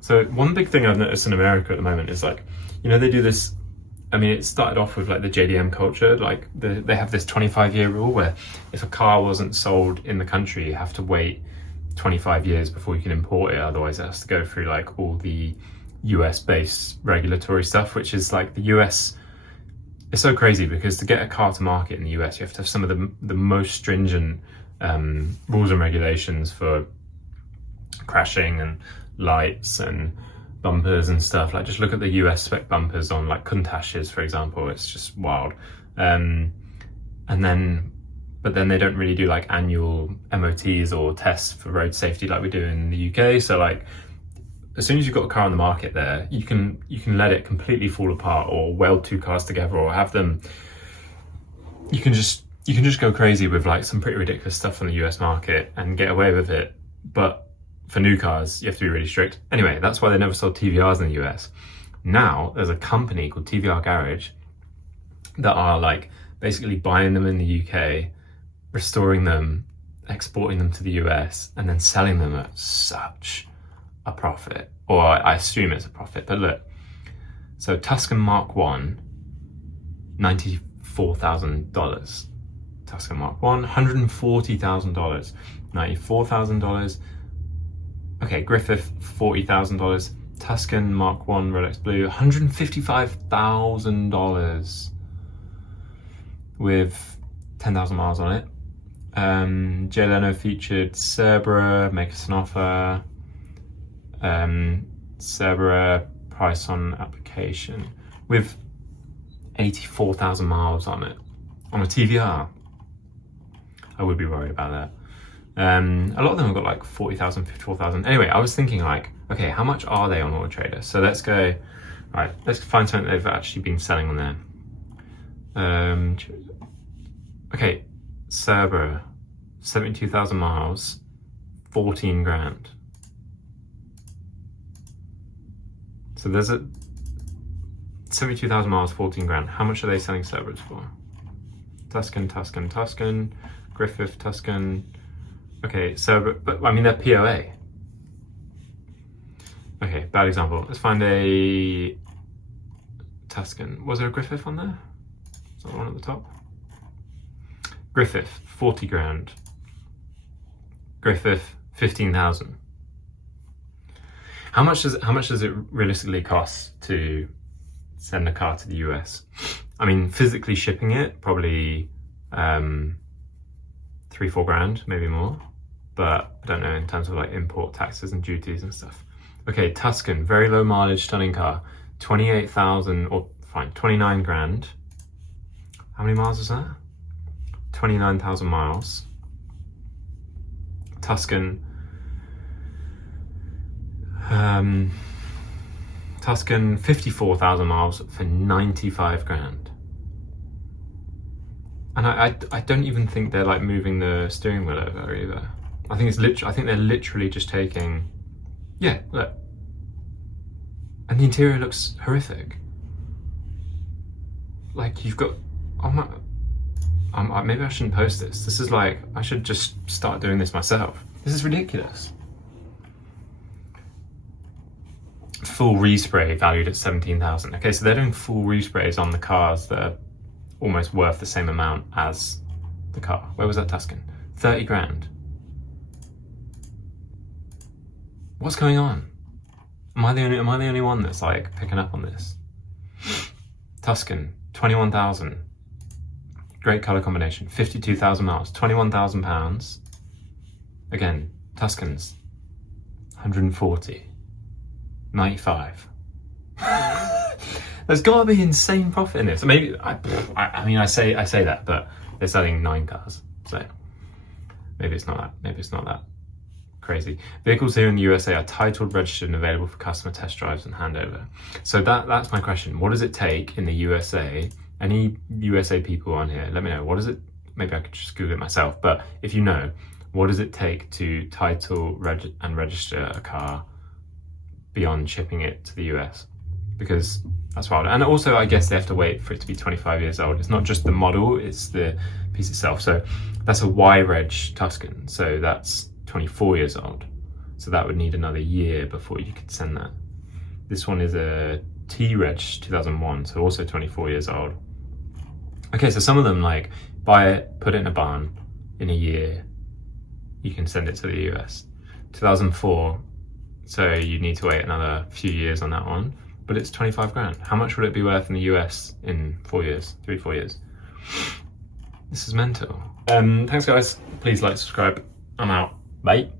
So one big thing I've noticed in America at the moment is like, they do this, I mean, it started off with like the JDM culture, like they have this 25-year rule where if a car wasn't sold in the country, you have to wait 25 years before you can import it. Otherwise it has to go through like all the US based regulatory stuff, which is like the US. It's so crazy because to get a car to market in the US, you have to have some of the most stringent rules and regulations for crashing and lights and bumpers and stuff. Like just look at the US spec bumpers on like Countach's, for example. It's just wild. But then they don't really do like annual MOTs or tests for road safety like we do in the UK. So like as soon as you've got a car on the market there, you can let it completely fall apart or weld two cars together or have them, you can just go crazy with like some pretty ridiculous stuff on the US market and get away with it. But for new cars, you have to be really strict. Anyway, that's why they never sold TVRs in the US. Now there's a company called TVR Garage that are like basically buying them in the UK, restoring them, exporting them to the US, and then selling them at such a profit, or I assume it's a profit. But look, so Tuscan Mark 1, $94,000. Tuscan Mark 1, $140,000. $94,000. Okay, Griffith, $40,000. Tuscan Mark 1 Rolex Blue, $155,000 with 10,000 miles on it. Jay Leno featured Cerberus, make us an offer. Cerberus price on application with 84,000 miles on it on a TVR. I would be worried about that. A lot of them have got like 40,000, 54,000. Anyway, I was thinking like, okay, how much are they on Auto Trader? So let's go, right, let's find something they've actually been selling on there. Okay, Cerberus, 72,000 miles, 14 grand. So there's a 72,000 miles, 14 grand. How much are they selling Cerberus for? Tuscan, Griffith, Tuscan. Okay, Cerberus, but I mean, they're POA. Okay, bad example. Let's find a Tuscan. Was there a Griffith on there? Is that the one at the top? Griffith, 40 grand. Griffith, 15,000. How much does it realistically cost to send a car to the US? I mean, physically shipping it, probably 3-4 grand, maybe more. But I don't know in terms of like import taxes and duties and stuff. Okay, Tuscan, very low mileage, stunning car, 28,000, or fine, 29 grand. How many miles is that? 29,000 miles. Tuscan. Tuscan, 54,000 miles for 95 grand. And I don't even think they're like moving the steering wheel over either. I think they're literally just taking, yeah, look. And the interior looks horrific. Like you've got, maybe I shouldn't post this. This is like, I should just start doing this myself. This is ridiculous. Full respray valued at 17,000. Okay, so they're doing full resprays on the cars that are almost worth the same amount as the car. Where was that Tuscan? 30 grand. What's going on? Am I the only one that's like picking up on this? Tuscan, 21,000. Great color combination. 52,000 miles, 21,000 pounds. Again, Tuscans, 140. 95. There's got to be insane profit in this. Maybe I mean I say that, but they're selling 9 cars, so maybe it's not that. Maybe it's not that crazy. Vehicles here in the USA are titled, registered, and available for customer test drives and handover. So that's my question. What does it take in the USA? Any USA people on here, let me know. What does it? Maybe I could just Google it myself. But if you know, what does it take to title and register a car beyond shipping it to the US? Because that's wild. And also I guess they have to wait for it to be 25 years old. It's not just the model, it's the piece itself. So that's a Y reg Tuscan, so that's 24 years old. So that would need another year before you could send that. This one is a T-Reg 2001, so also 24 years old. Okay, so some of them, like, buy it, put it in a barn, in a year, you can send it to the US. 2004, so you need to wait another few years on that one, but it's 25 grand. How much would it be worth in the US in 4 years, 3-4 years? This is mental. Thanks guys, please like, subscribe, I'm out, bye.